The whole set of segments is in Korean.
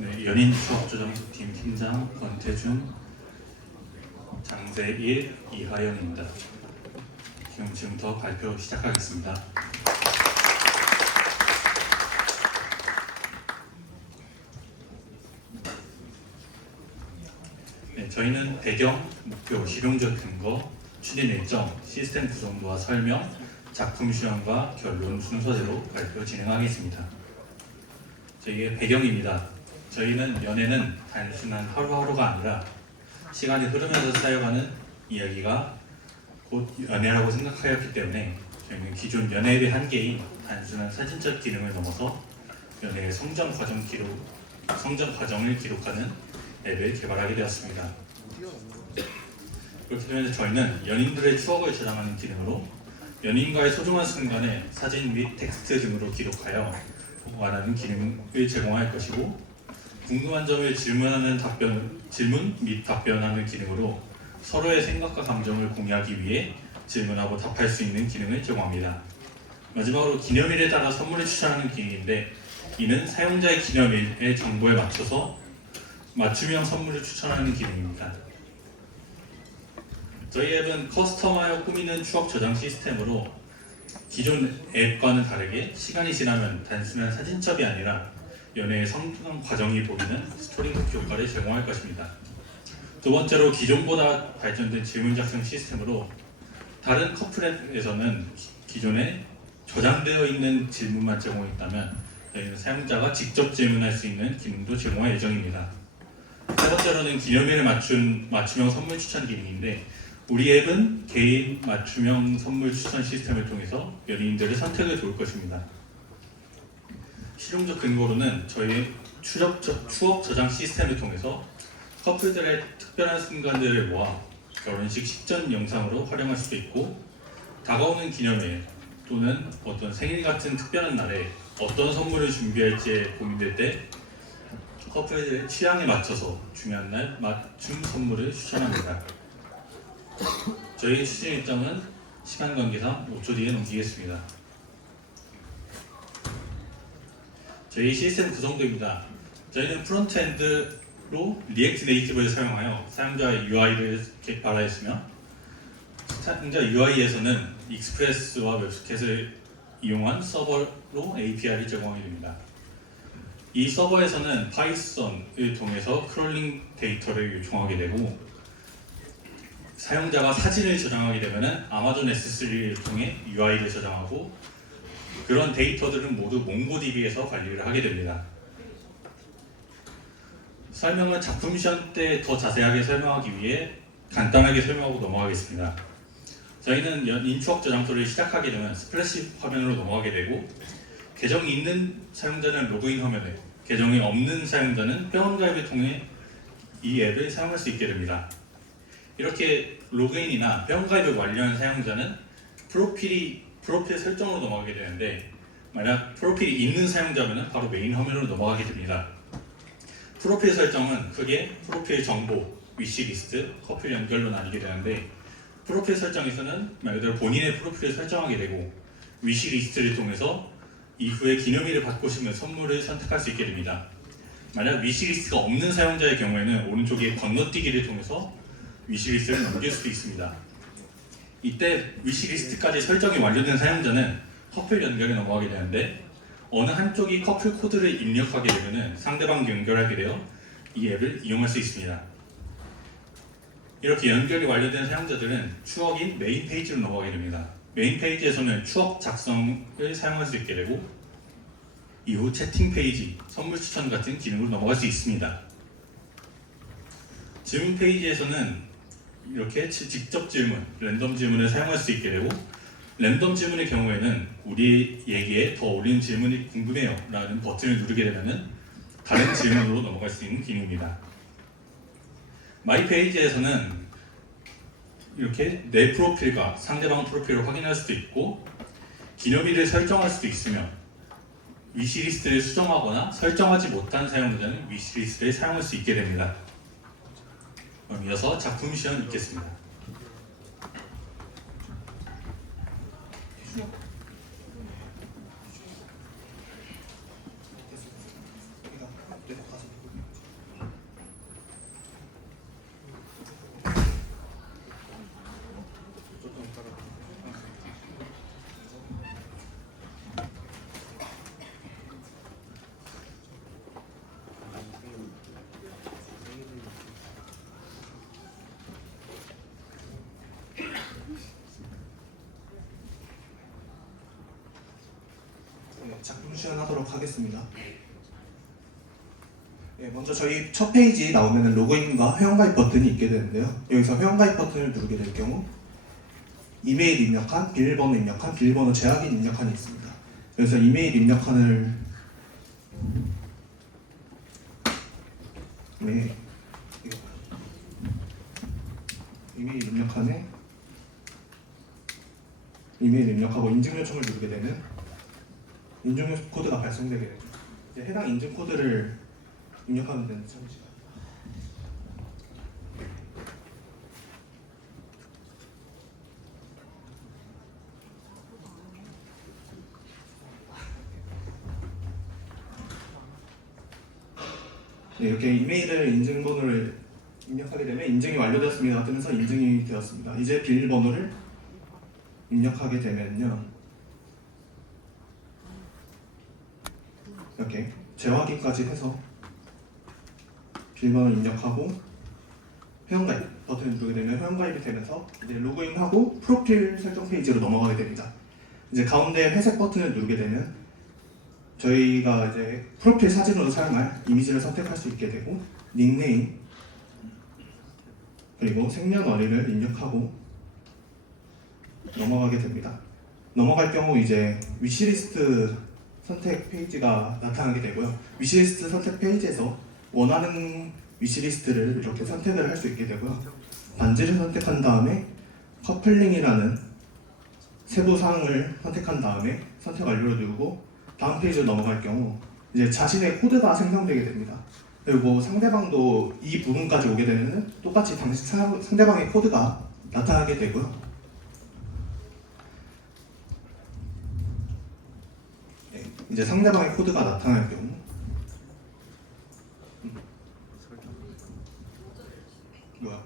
네, 연인 추억조정팀 팀장 권태준, 장재일, 이하연입니다. 지금부터 발표 시작하겠습니다. 네, 저희는 배경, 목표, 실용적 근거, 추진 일정, 시스템 구성도와 설명, 작품 시험과 결론 순서대로 발표 진행하겠습니다. 저희의 배경입니다. 저희는 연애는 단순한 하루하루가 아니라 시간이 흐르면서 쌓여가는 이야기가 곧 연애라고 생각하였기 때문에 저희는 기존 연애의 한계인 단순한 사진적 기능을 넘어서 연애의 성장 과정을 기록하는 앱을 개발하게 되었습니다. 그렇게 되면서 저희는 연인들의 추억을 저장하는 기능으로 연인과의 소중한 순간을 사진 및 텍스트 등으로 기록하여 원하는 기능을 제공할 것이고, 궁금한 점을 질문 및 답변하는 기능으로 서로의 생각과 감정을 공유하기 위해 질문하고 답할 수 있는 기능을 제공합니다. 마지막으로 기념일에 따라 선물을 추천하는 기능인데, 이는 사용자의 기념일의 정보에 맞춰서 맞춤형 선물을 추천하는 기능입니다. 저희 앱은 커스텀하여 꾸미는 추억 저장 시스템으로 기존 앱과는 다르게 시간이 지나면 단순한 사진첩이 아니라 연애의 성장 과정이 보이는 스토리북 효과를 제공할 것입니다. 두 번째로, 기존보다 발전된 질문 작성 시스템으로 다른 커플 앱에서는 기존에 저장되어 있는 질문만 제공했다면 저희는 사용자가 직접 질문할 수 있는 기능도 제공할 예정입니다. 세 번째로는 기념일에 맞춤형 선물 추천 기능인데, 우리 앱은 개인 맞춤형 선물 추천 시스템을 통해서 연인들의 선택을 도울 것입니다. 실용적 근거로는 저희 추억 저장 시스템을 통해서 커플들의 특별한 순간들을 모아 결혼식 식전 영상으로 활용할 수도 있고, 다가오는 기념일 또는 어떤 생일 같은 특별한 날에 어떤 선물을 준비할지 고민될 때 커플들의 취향에 맞춰서 중요한 날 맞춤 선물을 추천합니다. 저희 추진 일정은 시간 관계상 5초 뒤에 넘기겠습니다. 저희 시스템 구성도입니다. 저희는 프론트엔드로 리액트 네이티브를 사용하여 사용자 UI를 개발하였으며, 사용자 UI에서는 익스프레스와 웹소켓을 이용한 서버로 API를 제공하게 됩니다. 이 서버에서는 파이썬을 통해서 크롤링 데이터를 요청하게 되고, 사용자가 사진을 저장하게 되면 아마존 S3를 통해 UI를 저장하고, 그런 데이터들은 모두 몽고DB에서 관리를 하게 됩니다. 설명은 작품 시험 때 더 자세하게 설명하기 위해 간단하게 설명하고 넘어가겠습니다. 저희는 연인 추억 저장소를 시작하게 되면 스플래시 화면으로 넘어가게 되고, 계정이 있는 사용자는 로그인 화면에, 계정이 없는 사용자는 회원가입을 통해 이 앱을 사용할 수 있게 됩니다. 이렇게 로그인이나 회원가입을 완료한 사용자는 프로필 설정으로 넘어가게 되는데, 만약 프로필이 있는 사용자면 바로 메인 화면으로 넘어가게 됩니다. 프로필 설정은 크게 프로필 정보, 위시리스트, 커플 연결로 나뉘게 되는데, 프로필 설정에서는 말 그대로 본인의 프로필을 설정하게 되고, 위시리스트를 통해서 이후에 기념일을 받고 싶은 선물을 선택할 수 있게 됩니다. 만약 위시리스트가 없는 사용자의 경우에는 오른쪽에 건너뛰기를 통해서 위시리스트를 넘길 수도 있습니다. 이때 위시리스트까지 설정이 완료된 사용자는 커플 연결에 넘어가게 되는데, 어느 한쪽이 커플 코드를 입력하게 되면 상대방과 연결하게 되어 이 앱을 이용할 수 있습니다. 이렇게 연결이 완료된 사용자들은 추억인 메인 페이지로 넘어가게 됩니다. 메인 페이지에서는 추억 작성을 사용할 수 있게 되고, 이후 채팅 페이지, 선물 추천 같은 기능으로 넘어갈 수 있습니다. 질문 페이지에서는 이렇게 직접 질문, 랜덤 질문을 사용할 수 있게 되고, 랜덤 질문의 경우에는 우리에게 더 어울리는 질문이 궁금해요 라는 버튼을 누르게 되면 다른 질문으로 넘어갈 수 있는 기능입니다. 마이 페이지에서는 이렇게 내 프로필과 상대방 프로필을 확인할 수도 있고, 기념일을 설정할 수도 있으며, 위시리스트를 수정하거나 설정하지 못한 사용자는 위시리스트를 사용할 수 있게 됩니다. 그럼 이어서 작품 시연 있겠습니다. 작품 시연하도록 하겠습니다. 네, 먼저 저희 첫 페이지 나오면 로그인과 회원가입 버튼이 있게 되는데요. 여기서 회원가입 버튼을 누르게 될 경우 이메일 입력한, 비밀번호 입력한, 비밀번호 제약인 입력한이 있습니다. 그래서 이메일 입력한을 이메일 입력한에 이메일 입력하고 인증 요청을 누르게 되면 인증 코드가 발송되게 되죠. 이제 해당 인증 코드를 입력하면 되는 참고시간. 네, 이렇게 이메일을 인증번호를 입력하게 되면 인증이 완료되었습니다 뜨면서 인증이 되었습니다. 이제 비밀번호를 입력하게 되면요, 이렇게 재확인까지 해서 비밀번호를 입력하고 회원가입 버튼을 누르게 되면 회원가입이 되면서 이제 로그인하고 프로필 설정 페이지로 넘어가게 됩니다. 이제 가운데 회색 버튼을 누르게 되면 저희가 이제 프로필 사진으로 사용할 이미지를 선택할 수 있게 되고 닉네임 그리고 생년월일을 입력하고 넘어가게 됩니다. 넘어갈 경우 이제 위시리스트 선택 페이지가 나타나게 되고요. 위시리스트 선택 페이지에서 원하는 위시리스트를 이렇게 선택을 할 수 있게 되고요. 반지를 선택한 다음에 커플링이라는 세부 사항을 선택한 다음에 선택 완료를 누르고 다음 페이지로 넘어갈 경우 이제 자신의 코드가 생성되게 됩니다. 그리고 상대방도 이 부분까지 오게 되면 똑같이 상대방의 코드가 나타나게 되고요. 네, 이제 상대방의 코드가 나타날 경우 뭐야?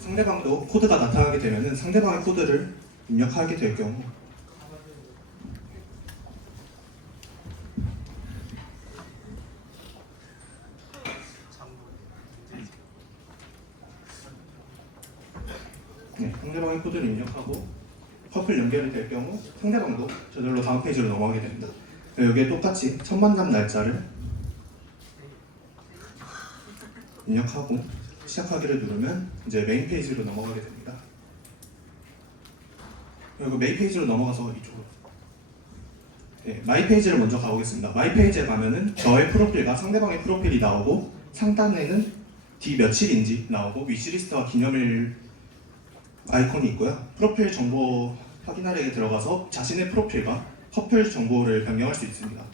상대방도 코드가 나타나게 되면 상대방의 코드를 입력하게 될 경우 네, 상대방의 코드를 입력하고 커플 연결이 될 경우 상대방도 저절로 다음 페이지로 넘어가게 됩니다. 여기에 똑같이 첫 만남 날짜를 입력하고 시작하기를 누르면 이제 메인 페이지로 넘어가게 됩니다. 그리고 메인 페이지로 넘어가서 이쪽으로 네, 마이 페이지를 먼저 가보겠습니다. 마이 페이지에 가면은 저의 프로필과 상대방의 프로필이 나오고 상단에는 D 며칠인지 나오고 위시리스트와 기념일 아이콘이 있고요. 프로필 정보 확인하려에 들어가서 자신의 프로필과 커플 정보를 변경할 수 있습니다.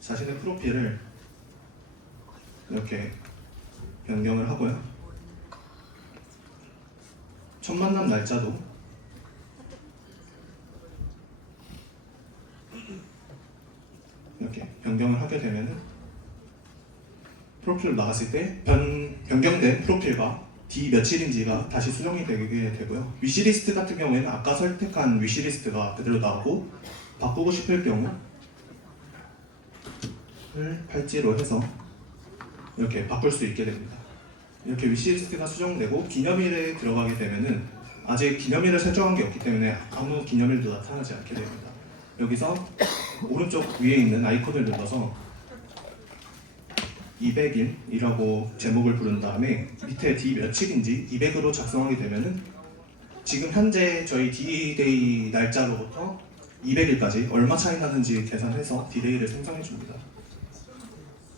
자신의 프로필을 이렇게 변경을 하고요. 첫 만남 날짜도 이렇게 변경을 하게 되면은 프로필로 나갔을 때 변경된 프로필과 D 며칠인지가 다시 수정이 되게 되고요. 위시리스트 같은 경우에는 아까 선택한 위시리스트가 그대로 나오고 바꾸고 싶을 경우 팔찌로 해서 이렇게 바꿀 수 있게 됩니다. 이렇게 위시리스트가 수정되고 기념일에 들어가게 되면은 아직 기념일을 설정한 게 없기 때문에 아무 기념일도 나타나지 않게 됩니다. 여기서 오른쪽 위에 있는 아이콘을 눌러서 200일이라고 제목을 부른 다음에 밑에 D 며칠인지 200으로 작성하게 되면은 지금 현재 저희 D-Day 날짜로부터 200일까지 얼마 차이 나는지 계산해서 D-Day를 생성해 줍니다.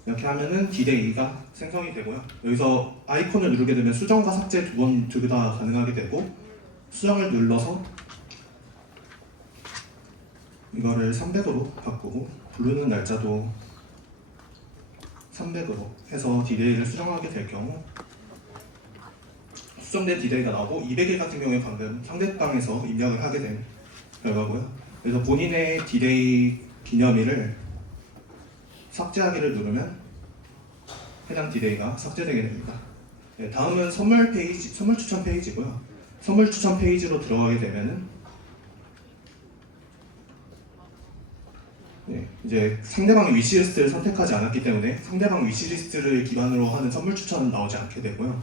이렇게 하면은 D-Day가 생성이 되고요. 여기서 아이콘을 누르게 되면 수정과 삭제 둘 다 가능하게 되고 수정을 눌러서 이거를 300으로 바꾸고 부르는 날짜도 300으로 해서 D-Day를 수정하게 될 경우 수정된 D-Day가 나오고 200일 같은 경우에 방금 상대방에서 입력을 하게 된 결과고요. 그래서 본인의 D-Day 기념일을 삭제하기를 누르면 해당 D-Day가 삭제되게 됩니다. 네, 다음은 선물 페이지, 선물 추천 페이지고요. 선물 추천 페이지로 들어가게 되면은 네, 이제 상대방의 위시리스트를 선택하지 않았기 때문에 상대방 위시리스트를 기반으로 하는 선물 추천은 나오지 않게 되고요.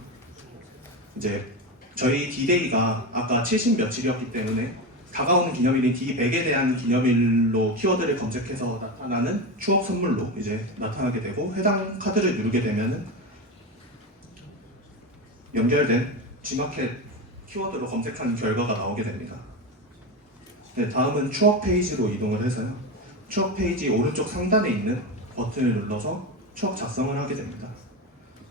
이제 저희 D-Day가 아까 70 며칠이었기 때문에 다가오는 기념일인 D100에 대한 기념일로 키워드를 검색해서 나타나는 추억 선물로 이제 나타나게 되고 해당 카드를 누르게 되면은 연결된 G마켓 키워드로 검색한 결과가 나오게 됩니다. 네, 다음은 추억 페이지로 이동을 해서요. 추억 페이지 오른쪽 상단에 있는 버튼을 눌러서 추억 작성을 하게 됩니다.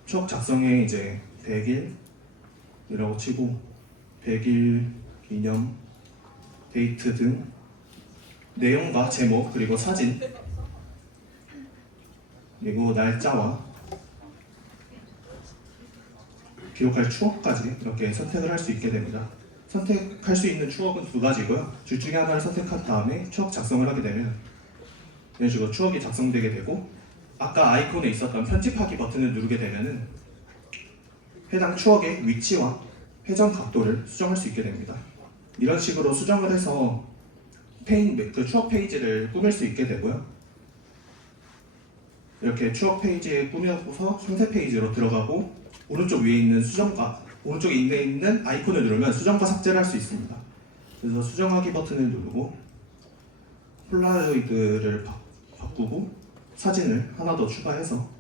추억 작성에 이제 100일이라고 치고 100일 기념 데이트 등 내용과 제목 그리고 사진 그리고 날짜와 기록할 추억까지 이렇게 선택을 할 수 있게 됩니다. 선택할 수 있는 추억은 두 가지고요. 둘 중에 하나를 선택한 다음에 추억 작성을 하게 되면 이런 식으로 추억이 작성되게 되고 아까 아이콘에 있었던 편집하기 버튼을 누르게 되면은 해당 추억의 위치와 회전 각도를 수정할 수 있게 됩니다. 이런 식으로 수정을 해서 그 추억 페이지를 꾸밀 수 있게 되고요. 이렇게 추억 페이지에 꾸며서 상세 페이지로 들어가고 오른쪽 위에 있는 오른쪽에 있는 아이콘을 누르면 수정과 삭제를 할 수 있습니다. 그래서 수정하기 버튼을 누르고 폴라로이드를 바꾸고 사진을 하나 더 추가해서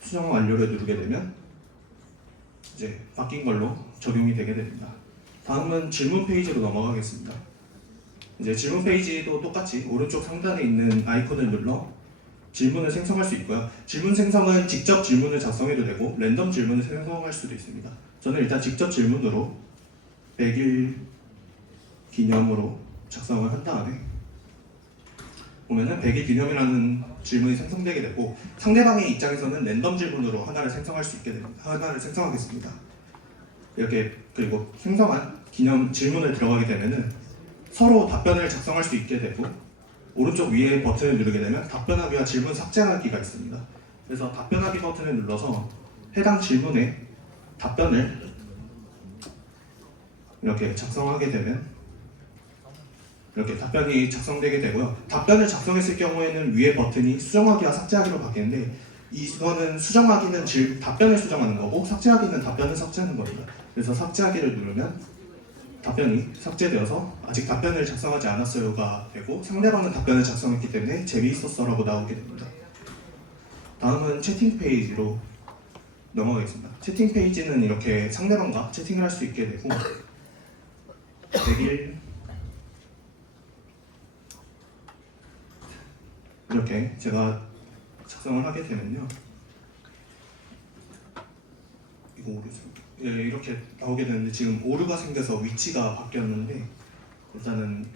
수정 완료를 누르게 되면 이제 바뀐 걸로 적용이 되게 됩니다. 다음은 질문 페이지로 넘어가겠습니다. 이제 질문 페이지도 똑같이 오른쪽 상단에 있는 아이콘을 눌러 질문을 생성할 수 있고요. 질문 생성은 직접 질문을 작성해도 되고 랜덤 질문을 생성할 수도 있습니다. 저는 일단 직접 질문으로 100일 기념으로 작성을 한 다음에 보면은 100일 기념이라는 질문이 생성되게 되고 상대방의 입장에서는 랜덤 질문으로 하나를 생성할 수 있게 됩니다. 하나를 생성하겠습니다. 이렇게 그리고 생성한 기념 질문을 들어가게 되면은 서로 답변을 작성할 수 있게 되고 오른쪽 위에 버튼을 누르게 되면 답변하기와 질문 삭제하기가 있습니다. 그래서 답변하기 버튼을 눌러서 해당 질문에 답변을 이렇게 작성하게 되면 이렇게 답변이 작성되게 되고요. 답변을 작성했을 경우에는 위에 버튼이 수정하기와 삭제하기로 바뀌는데 이거는 수정하기는 답변을 수정하는 거고 삭제하기는 답변을 삭제하는 겁니다. 그래서 삭제하기를 누르면 답변이 삭제되어서 아직 답변을 작성하지 않았어요가 되고 상대방은 답변을 작성했기 때문에 재미있었어라고 나오게 됩니다. 다음은 채팅 페이지로 넘어가겠습니다. 채팅 페이지는 이렇게 상대방과 채팅을 할 수 있게 되고 100일 이렇게 제가 작성을 하게 되면요. 이거 오류죠. 예, 이렇게 나오게 되는데 지금 오류가 생겨서 위치가 바뀌었는데 일단은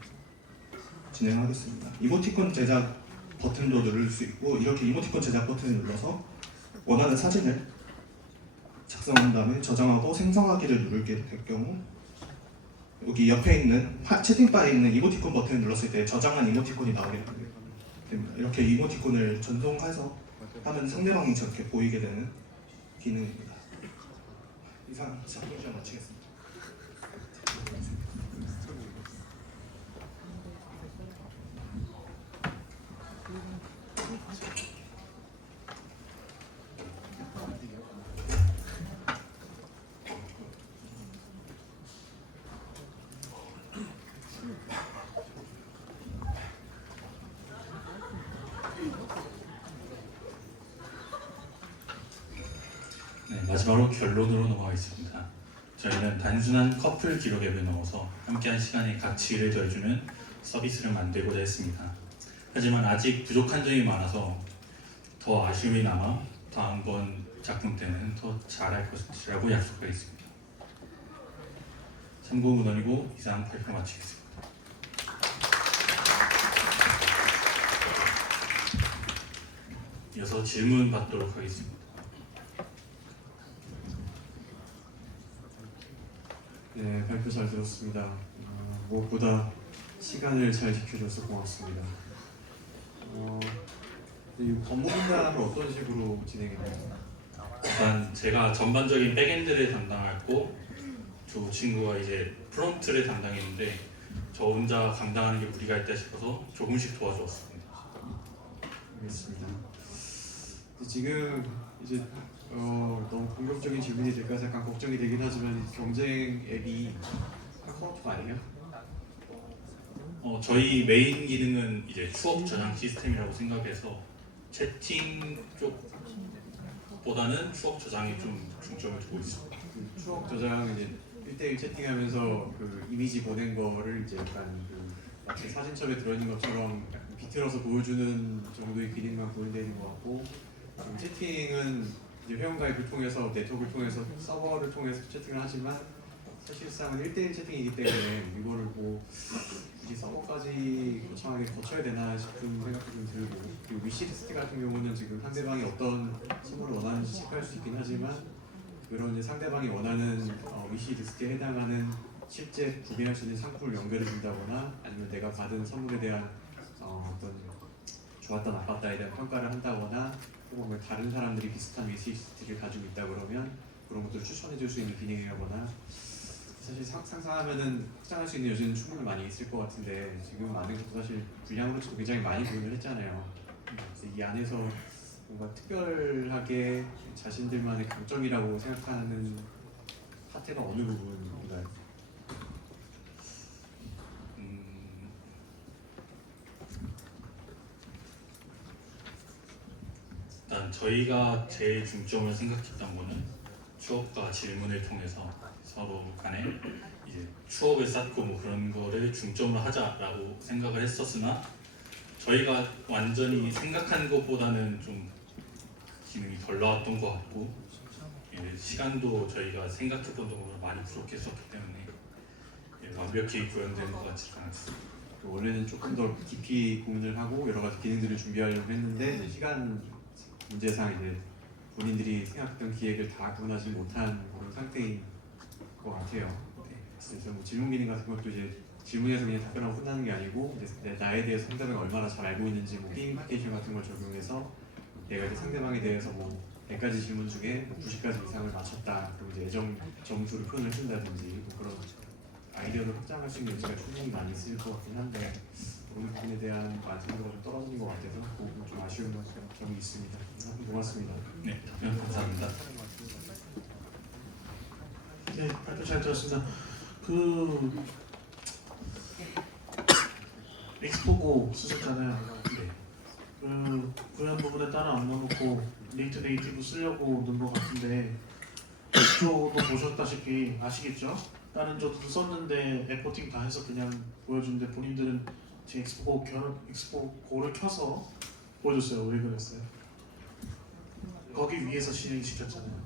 진행하겠습니다. 이모티콘 제작 버튼도 누를 수 있고 이렇게 이모티콘 제작 버튼을 눌러서 원하는 사진을 작성한 다음에 저장하고 생성하기를 누르게 될 경우 여기 옆에 있는 채팅바에 있는 이모티콘 버튼을 눌렀을 때 저장한 이모티콘이 나오게 됩니다. 이렇게 이모티콘을 전송해서 하면 상대방이 저렇게 보이게 되는 기능입니다. 이상 작품 시험 마치겠습니다. 네, 마지막으로 결론으로 넘어가겠습니다. 저희는 단순한 커플 기록 앱을 넘어서 함께한 시간에 가치를 더해주는 서비스를 만들고자 했습니다. 하지만 아직 부족한 점이 많아서 더 아쉬움이 남아 다음번 작품 때는 더 잘할 것이라고 약속하겠습니다. 참고 문헌이고 이상 발표 마치겠습니다. 이어서 질문 받도록 하겠습니다. 네, 발표 잘 들었습니다. 무엇보다 시간을 잘 지켜줘서 고맙습니다. 이 업무 분담을 어떤 식으로 진행했나요? 일단 제가 전반적인 백엔드를 담당했고 두 친구가 이제 프론트를 담당했는데 저 혼자 감당하는 게 무리가 있다 싶어서 조금씩 도와주었습니다. 알겠습니다. 지금 이제 너무 공격적인 질문이 될까 약간 걱정이 되긴 하지만 경쟁 앱이 카카오톡 아니에요? 저희 메인 기능은 이제 추억 저장 시스템이라고 생각해서 채팅 쪽보다는 추억 저장에 좀 중점을 두고 있습니다. 그 추억 저장 이제 1대1 채팅하면서 그 이미지 보낸 거를 이제 약간 그 마치 사진첩에 들어있는 것처럼 약간 비틀어서 보여주는 정도의 기능만 보여져 있는 것 같고 지금 채팅은 이제 회원가입을 통해서 네트워크를 통해서 서버를 통해서 채팅을 하지만 사실상은 1대1 채팅이기 때문에 이거를 뭐 굳이 서버까지 거창하게 거쳐야 되나 싶은 생각도 좀 들고 그리고 위시리스트 같은 경우는 지금 상대방이 어떤 선물을 원하는지 체크할 수 있긴 하지만 그런 이제 상대방이 원하는 위시리스트에 해당하는 실제 구매할 수 있는 상품을 연결해 준다거나 아니면 내가 받은 선물에 대한 어떤 좋았다 나빴다에 대한 평가를 한다거나 혹은 뭐 다른 사람들이 비슷한 위시리스트를 가지고 있다 그러면 그런 것들을 추천해 줄 수 있는 기능이라거나 사실 상상하면은 확장할 수 있는 요지는 충분히 많이 있을 것 같은데 지금 많은 것도 사실 분량으로 치고 굉장히 많이 보유를 했잖아요. 그래서 이 안에서 뭔가 특별하게 자신들만의 강점이라고 생각하는 파트가 어느 부분인가요? 일단 저희가 제일 중점을 생각했던 거는 추억과 질문을 통해서 서로 간에 이제 추억을 쌓고 뭐 그런 거를 중점으로 하자라고 생각을 했었으나 저희가 완전히 생각한 것보다는 좀 기능이 덜 나왔던 것 같고 시간도 저희가 생각했던 것보다 많이 부족했었기 때문에 완벽히 구현된 것 같지가 않습니다. 원래는 조금 더 깊이 고민을 하고 여러 가지 기능들을 준비하려고 했는데 이제 시간 문제상 이제 본인들이 생각했던 기획을 다 구현하지 못한 그런 상태인 것 같아요. 그래서 뭐 질문 기능 같은 것도 이제 질문에서 그냥 답변하고 끝나는 게 아니고 이제 나에 대해서 상대방이 얼마나 잘 알고 있는지 뭐 게이미피케이션 같은 걸 적용해서 내가 이제 상대방에 대해서 뭐 100가지 질문 중에 90가지 이상을 맞췄다 그리고 이제 애정 점수를 표현을 해준다든지 뭐 그런 아이디어를 확장할 수 있는 여지가 충분히 많이 있을 것 같긴 한데 그런 부분에 대한 완성도가 좀 떨어진 것 같아서 그 부분 좀 아쉬운 점이 있습니다. 고맙습니다. 네, 답변 감사합니다. 네, 발표 잘 들었습니다. 그 엑스포고 쓰셨잖아요. 네. 그 구현 부분에 따로 안 넣어놓고 리액트 네이티브 쓰려고 넣은 것 같은데 그쪽도 보셨다시피 아시겠죠? 다른 쪽도 썼는데 에포팅 다 해서 그냥 보여주는데 본인들은 지금 엑스포고를 켜서 보여줬어요. 왜 그랬어요? 거기 위에서 진행시켰잖아요.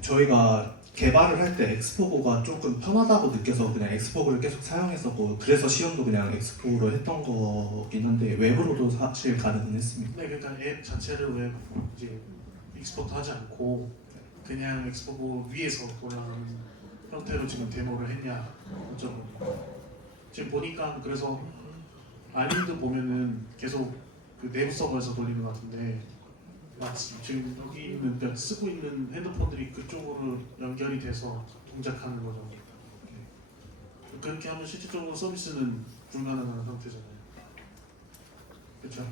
저희가 개발을 할 때 엑스포고가 조금 편하다고 느껴서 그냥 엑스포고를 계속 사용했었고 그래서 시험도 그냥 엑스포로 했던 거긴 한데 웹으로도 사실 가능은 했습니다. 네, 그러니까 앱 자체를 왜 이제 익스포트 하지 않고 그냥 엑스포고 위에서 돌아가는 형태로 지금 데모를 했냐 여쭤보고 지금 보니까 그래서 알림도 보면은 계속 그 내부 서버에서 돌리는 것 같은데 마치 지금 여기 있는 그러니까 쓰고 있는 핸드폰들이 그쪽으로 연결이 돼서 동작하는 거죠. 그렇게 하면 실질적으로 서비스는 불가능한 상태잖아요. 그렇죠?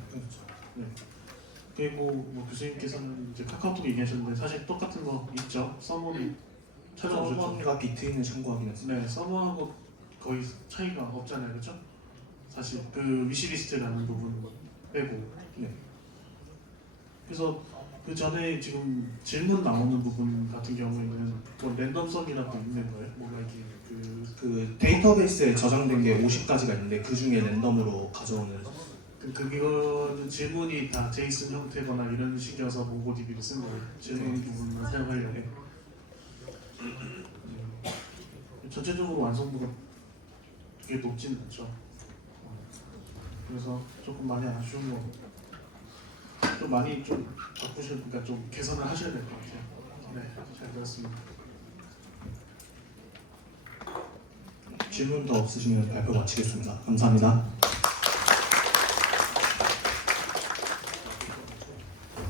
네. 그리고 뭐 교수님께서는 이제 카카오톡 얘기하셨는데 사실 똑같은 거 있죠. 서머니 찾아보셨죠? 서버가 비트인을 참고하긴 했어요. 네, 서머하고 거의 차이가 없잖아요, 그렇죠? 사실 그 위시리스트라는 부분 빼고. 네. 그래서 그 전에 지금 질문 나오는 부분 같은 경우에는 뭐 랜덤성이라고 있는 거예요? 뭔가 이게 그 데이터베이스에 저장된 게 50가지가 있는데 그 중에 랜덤으로 가져오는 그거는 질문이 다 제이슨 형태거나 이런 식이어서 몽고DB를 쓴 거예요. 질문 부분만 사용하려고. 전체적으로 완성도가 되게 높진 않죠. 그래서 조금 많이 아쉬운 거. 좀 많이 좀 바꾸실, 그러니까 좀 개선을 하셔야 될 것 같아요. 네, 잘 들었습니다. 질문 더 없으시면 발표 마치겠습니다. 감사합니다.